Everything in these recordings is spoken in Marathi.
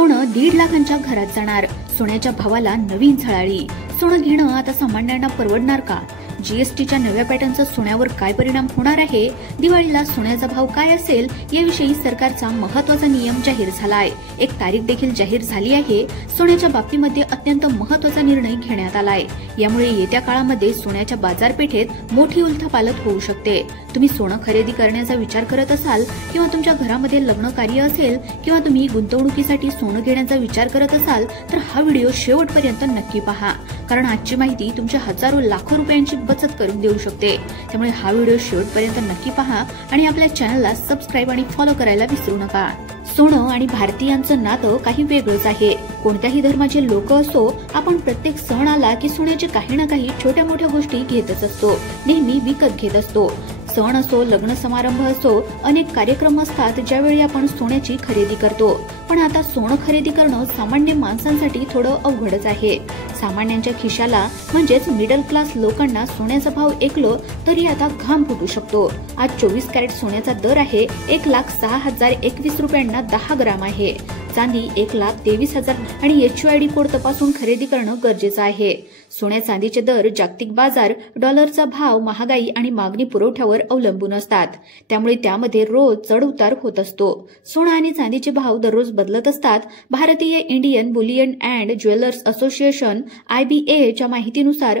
सोनं 1.5 लाखांच्या घरात जाणार, सोन्याच्या भावाला नवीन झळाळी। सोनं घेणं आता सामान्यांना परवडणार का? जीएसटीच्या नव्या पॅटर्नचा सोन्यावर काय परिणाम होणार आहे? दिवाळीला सोन्याचा भाव काय असेल याविषयी सरकारचा महत्त्वाचा नियम जाहीर झाला आहे। एक तारीख देखील जाहीर झाली आहे। सोन्याच्या बाबतीमध्ये अत्यंत महत्त्वाचा निर्णय घेण्यात आला आहे। यामुळे येत्या काळामध्ये सोन्याच्या बाजारपेठेत मोठी उलथापालथ होऊ शकते। तुम्ही सोनं खरेदी करण्याचा विचार करत असाल किंवा तुमच्या घरामध्ये लग्न कार्य असेल किंवा तुम्ही गुंतवणुकीसाठी सोनं घेण्याचा विचार करत असाल तर हा व्हिडिओ शेवटपर्यंत नक्की पहा, कारण आजची माहिती तुमच्या हजारो लाखो रुपयांची बचत करून देऊ शकते। त्यामुळे हा व्हिडिओ शेवटपर्यंत नक्की पहा आणि आपल्या चॅनलला सबस्क्राइब आणि फॉलो करायला विसरू नका। सोनं आणि भारतीयांचं नातं काही वेगळंच आहे। कोणत्याही धर्माचे लोक असो, आपण प्रत्येक सण आला की सोन्याचे काही ना काही छोट्या मोठ्या गोष्टी घेतच असतो, नेहमी विकत घेत असतो। सण असो, लग्न समारंभ असो, अनेक कार्यक्रम असतात ज्यावेळी आपण सोन्याची खरेदी करतो। पण आता सोनं खरेदी करणं सामान्य माणसांसाठी थोडं अवघडच आहे। सामान्यांच्या खिशाला म्हणजेच मिडल क्लास लोकांना सोन्याचा भाव ऐकलो तरी आता घाम फुटू शकतो। आज 24 कॅरेट सोन्याचा दर आहे 1,06,021 रुपयांना 10 ग्राम आहे। चांदी 1,23,000 आणि HUID कोड तपासून खरेदी करणं गरजेचं आहे। सोन्या चांदीचे दर जागतिक बाजार, डॉलरचा भाव, महागाई आणि मागणी पुरवठ्यावर अवलंबून असतात, त्यामुळे त्यामध्ये रोज चढउतार होत असतो। सोनं आणि चांदीचे भाव दररोज बदलत असतात। भारतीय Indian Boolean and jewellers association IBA च्या माहितीनुसार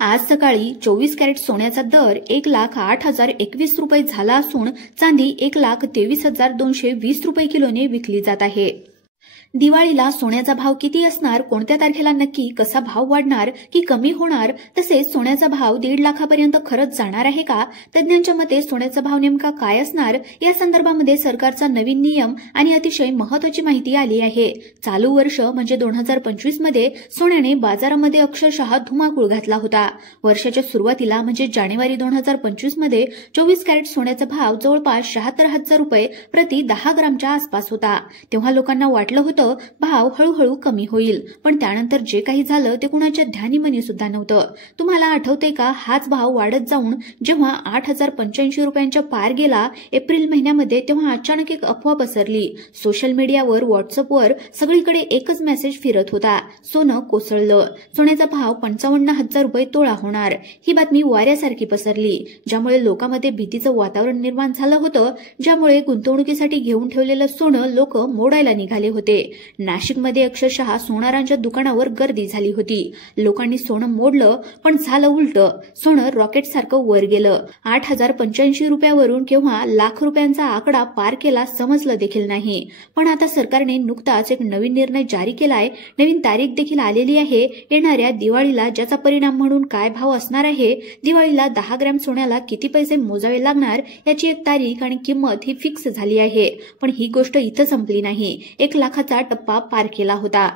आज सकाळी 24 कॅरेट सोन्याचा दर 1,08,021 रुपये झाला असून चांदी 1,23,220 रुपये किलोने विकली जात आहे। दिवाळीला सोन्याचा भाव किती असणार, कोणत्या तारखेला नक्की कसा भाव वाढणार की कमी होणार, तसेच सोन्याचा भाव 1.5 लाखापर्यंत खरंच जाणार आहे का? तज्ञांच्या मते सोन्याचा भाव नेमका काय असणार या संदर्भामध्ये सरकारचा नवीन नियम आणि अतिशय महत्त्वाची माहिती आली आहे। चालू वर्ष म्हणजे 2025 मध्ये सोन्याने बाजारामध्ये अक्षरशः धुमाकूळ घातला होता। वर्षाच्या सुरुवातीला म्हणजे जानेवारी 2025 मध्ये 24 कॅरेट सोन्याचा भाव जवळपास 76,000 रुपये प्रति 10 ग्रामच्या आसपास होता। तेव्हा लोकांना वाटलं होतं भाव हळूहळू कमी होईल, पण त्यानंतर जे काही झालं ते कुणाच्या ध्यानीमनी सुद्धा नव्हतं। तुम्हाला आठवतंय का, हाच भाव वाढत जाऊन जेव्हा 8,085 रुपयांच्या पार गेला एप्रिल महिन्यामध्ये, तेव्हा अचानक एक अफवा पसरली। सोशल मीडियावर, व्हॉट्सअपवर सगळीकडे एकच मेसेज फिरत होता, सोनं कोसळलं, सोन्याचा भाव 55,000 रुपये तोळा होणार। ही बातमी वाऱ्यासारखी पसरली, ज्यामुळे लोकांमध्ये भीतीचं वातावरण निर्माण झालं होतं, ज्यामुळे गुंतवणुकीसाठी घेऊन ठेवलेलं सोनं लोक मोडायला निघाले होते। नाशिकमध्ये अक्षरशः सोनारांच्या दुकानावर गर्दी झाली होती। लोकांनी सोनं मोडलं, पण झालं उलटं, सोनं रॉकेट सारखं वर गेलं। 8,085 रुपयावरून केव्हा लाख रुपयांचा आकडा पार केला समजलं देखील नाही। पण आता सरकारने नुकताच एक नवीन निर्णय जारी केलाय, नवीन तारीख देखील आलेली आहे। येणाऱ्या दिवाळीला ज्याचा परिणाम म्हणून काय भाव असणार आहे, दिवाळीला 10 ग्रॅम सोन्याला किती पैसे मोजावे लागणार याची एक तारीख आणि किंमत ही फिक्स झाली आहे। पण ही गोष्ट इथं संपली नाही, 1 लाखाचा टप्पा पार केला होता।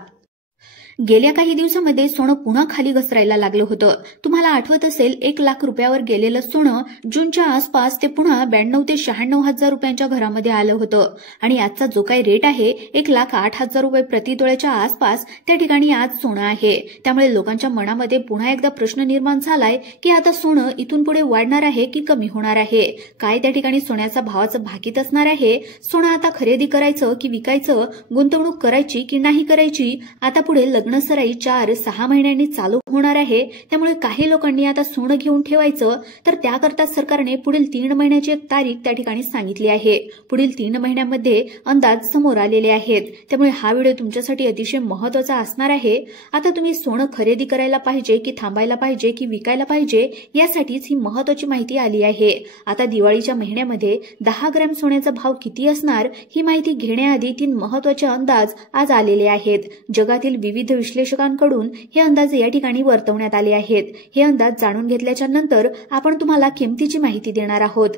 गेल्या काही दिवसांमध्ये सोनं पुन्हा खाली घसरायला लागलं होतं। तुम्हाला आठवत असेल, 1 लाख रुपयावर गेलेलं सोनं जूनच्या आसपास ते पुन्हा 92,000 ते 96,000 रुपयांच्या घरामध्ये आलं होतं आणि आजचा जो काही रेट आहे 1,08,000 रुपये प्रति तोळ्याच्या आसपास, त्या ठिकाणी आज सोनं आहे। त्यामुळे लोकांच्या मनामध्ये पुन्हा एकदा प्रश्न निर्माण झालाय की आता सोनं इथून पुढे वाढणार आहे की कमी होणार आहे, काय त्या ठिकाणी सोन्याचा भावाचं भाकीत असणार आहे, सोनं आता खरेदी करायचं की विकायचं, गुंतवणूक करायची की नाही करायची, आता पुढे लग्नसराई 4-6 महिन्यांनी चालू होणार आहे। त्यामुळे काही लोकांनी आता सोनं घेऊन ठेवायचं, तर त्याकरता सरकारने पुढील 3 महिन्याची एक तारीख त्या ठिकाणी सांगितली आहे। पुढील 3 महिन्यांमध्ये अंदाज समोर आलेले आहेत, त्यामुळे हा व्हिडिओ तुमच्यासाठी अतिशय महत्त्वाचा असणार आहे। आता तुम्ही सोनं खरेदी करायला पाहिजे की थांबायला पाहिजे की विकायला पाहिजे, यासाठीच ही महत्त्वाची माहिती आली आहे। आता दिवाळीच्या महिन्यामध्ये 10 ग्रॅम सोन्याचा भाव किती असणार ही माहिती घेण्याआधी 3 महत्त्वाचे अंदाज आज आलेले आहेत। जगातील विविध विश्लेषकांकडून हे अंदाज या ठिकाणी वर्तवण्यात आले आहेत। हे अंदाज जाणून घेतल्याच्या नंतर आपण तुम्हाला किमतीची माहिती देणार आहोत।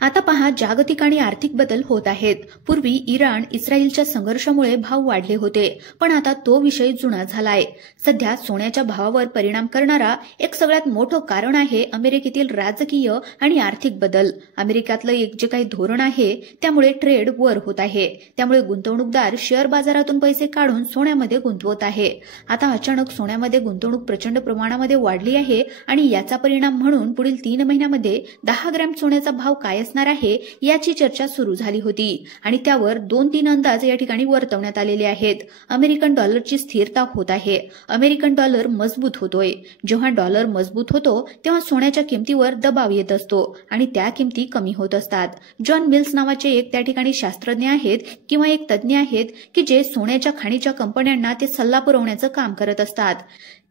आता पहा, जागतिक आणि आर्थिक बदल होत आहेत। पूर्वी इराण इस्रायलच्या संघर्षामुळे भाव वाढले होते, पण आता तो विषय जुना झालाय। सध्या सोन्याच्या भावावर परिणाम करणारा एक सगळ्यात मोठं कारण आहे अमेरिकेतील राजकीय आणि आर्थिक बदल। अमेरिकेतलं एक जे काही धोरण आहे त्यामुळे ट्रेड वर होत आहे, त्यामुळे गुंतवणूकदार शेअर बाजारातून पैसे काढून सोन्यामध्ये गुंतवत आहे। आता अचानक सोन्यामध्ये गुंतवणूक प्रचंड प्रमाणामध्ये वाढली आहे आणि याचा परिणाम म्हणून पुढील 3 महिन्यांमध्ये 10 ग्रॅम सोन्याचा भाव काय असणार आहे याची चर्चा सुरू झाली होती आणि त्यावर 2-3 अंदाज या ठिकाणी वर्तवण्यात आलेले आहेत. अमेरिकन डॉलरची स्थिरता होत आहे. अमेरिकन डॉलर मजबूत होतोय. जेव्हा डॉलर मजबूत होतो तेव्हा सोन्याच्या किमतीवर दबाव येत असतो आणि त्या किमती कमी होत असतात. जॉन मिल्स नावाचे एक त्या ठिकाणी शास्त्रज्ञ आहेत किंवा एक तज्ज्ञ आहेत की जे सोन्याच्या खाणीच्या कंपन्यांना ते सल्ला पुरवण्याचं काम करत असतात.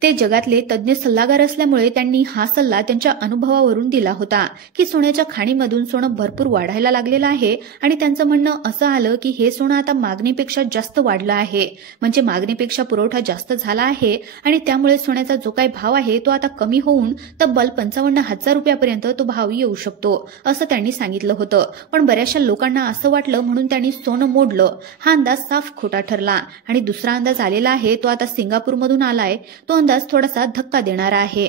ते जगातले तज्ज्ञ सल्लागार असल्यामुळे त्यांनी हा सल्ला त्यांच्या अनुभवावरून दिला होता की सोन्याच्या खाणीमधून सोनं भरपूर वाढायला लागलेलं आहे आणि त्यांचं म्हणणं असं आलं की हे सोनं आता मागणीपेक्षा जास्त वाढलं आहे, म्हणजे मागणीपेक्षा पुरवठा जास्त झाला आहे आणि त्यामुळे सोन्याचा जो काही भाव आहे तो आता कमी होऊन तब्बल 55,000 रुपयापर्यंत तो भाव येऊ शकतो असं त्यांनी सांगितलं होतं. पण बऱ्याचशा लोकांना असं वाटलं म्हणून त्यांनी सोनं मोडलं. हा अंदाज साफ खोटा ठरला आणि दुसरा अंदाज आलेला आहे तो आता सिंगापूरमधून आलाय. तो अंदाज थोडासा धक्का देणारा आहे.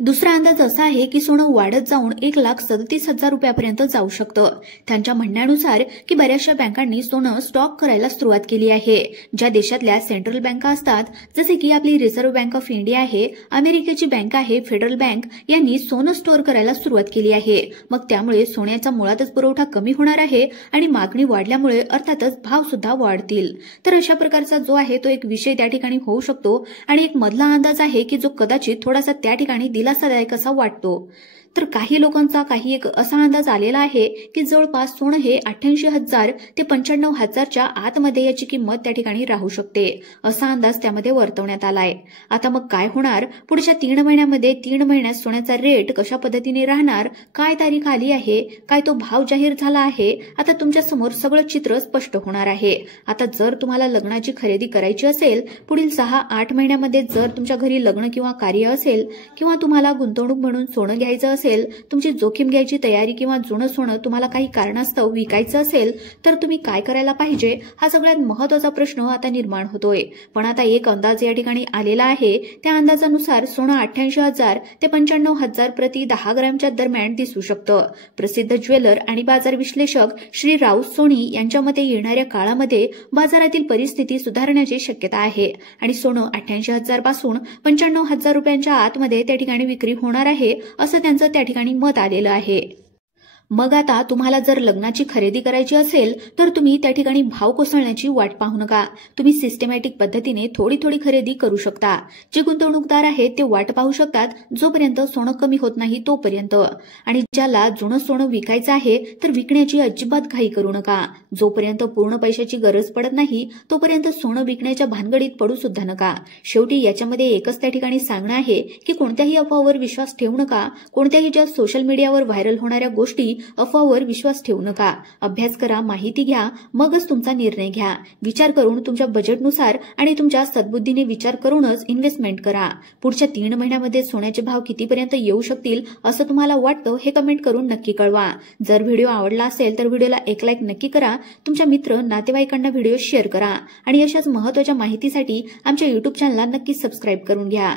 दुसरा अंदाज असा आहे की सोनं वाढत जाऊन 1,37,000 रुपयापर्यंत जाऊ शकतं. त्यांच्या म्हणण्यानुसार की बऱ्याचशा बँकांनी सोनं स्टॉक करायला सुरुवात केली आहे. ज्या देशातल्या सेंट्रल बँका असतात जसे की आपली रिझर्व्ह बँक ऑफ इंडिया आहे, अमेरिकेची बँक आहे फेडरल बँक, यांनी सोनं स्टोअर करायला सुरुवात केली आहे. मग त्यामुळे सोन्याचा मुळातच पुरवठा कमी होणार आहे आणि मागणी वाढल्यामुळे अर्थातच भाव सुद्धा वाढतील. तर अशा प्रकारचा जो आहे तो एक विषय त्या ठिकाणी होऊ शकतो आणि एक मधला अंदाज आहे की जो कदाचित थोडासा त्या ठिकाणी दिलासादायक असा वाटतो. तर काही लोकांचा काही एक असा अंदाज आलेला आहे की जवळपास सोनं हे 88,000 ते 95,000च्या आतमध्ये याची किंमत त्या ठिकाणी राहू शकते असा अंदाज त्यामध्ये वर्तवण्यात आलाय. आता मग काय होणार पुढच्या 3 महिन्यामध्ये, 3 महिन्यात सोन्याचा रेट कशा पद्धतीने राहणार, काय तारीख आली आहे, काय तो भाव जाहीर झाला आहे, आता तुमच्या समोर सगळं चित्र स्पष्ट होणार आहे. आता जर तुम्हाला लग्नाची खरेदी करायची असेल पुढील 6-8 महिन्यामध्ये, जर तुमच्या घरी लग्न किंवा कार्य असेल किंवा तुम्हाला गुंतवणूक म्हणून सोनं घ्यायचं असेल, तुमची जोखीम घ्यायची तयारी किंवा जुनं सोनं तुम्हाला काही कारणास्तव विकायचं असेल तर तुम्ही काय करायला पाहिजे हा सगळ्यात महत्त्वाचा प्रश्न आता निर्माण होतोय. पण आता एक अंदाज या ठिकाणी आलेला आहे. त्या अंदाजानुसार सोनं 88,000 ते 95,000 प्रति 10 ग्रॅमच्या दरम्यान दिसू शकतं. प्रसिद्ध ज्वेलर आणि बाजार विश्लेषक श्री राऊत सोनी यांच्या मते येणाऱ्या काळामध्ये बाजारातील परिस्थिती सुधारण्याची शक्यता आहे आणि सोनं 88,000 पासून 95,000 रुपयांच्या आतमध्ये त्या ठिकाणी विक्री होणार आहे असं त्यांचं त्या ठिकाणी मत आलेलं आहे. मग आता तुम्हाला जर लग्नाची खरेदी करायची असेल तर तुम्ही त्या ठिकाणी भाव कोसळण्याची वाट पाहू नका. तुम्ही सिस्टमॅटिक पद्धतीने थोडी थोडी खरेदी करू शकता. जे गुंतवणूकदार आहेत ते वाट पाहू शकतात जोपर्यंत सोनं कमी होत नाही तोपर्यंत. आणि ज्याला जुनं सोनं विकायचं आहे तर विकण्याची अजिबात घाई करू नका. जोपर्यंत पूर्ण पैशाची गरज पडत नाही तोपर्यंत सोनं विकण्याच्या भानगडीत पडू सुद्धा नका. शेवटी याच्यामध्ये एकच त्या ठिकाणी सांगणं आहे की कोणत्याही अफवावर विश्वास ठेवू नका. कोणत्याही ज्या सोशल मीडियावर व्हायरल होणाऱ्या गोष्टी, अफवावर विश्वास ठेवू नका. अभ्यास करा, माहिती घ्या, मगच तुमचा निर्णय घ्या. विचार करून तुमच्या बजेटनुसार आणि तुमच्या सद्बुद्धीने विचार करूनच इन्व्हेस्टमेंट करा. पुढच्या 3 महिन्यामध्ये सोन्याचे भाव कितीपर्यंत येऊ शकतील असं तुम्हाला वाटतं हे कमेंट करून नक्की कळवा. जर व्हिडिओ आवडला असेल तर व्हिडिओला एक लाईक नक्की करा. तुमच्या मित्र नातेवाईकांना व्हिडिओ शेअर करा आणि अशाच महत्त्वाच्या माहितीसाठी आमच्या YouTube चॅनलला नक्की सबस्क्राईब करून घ्या.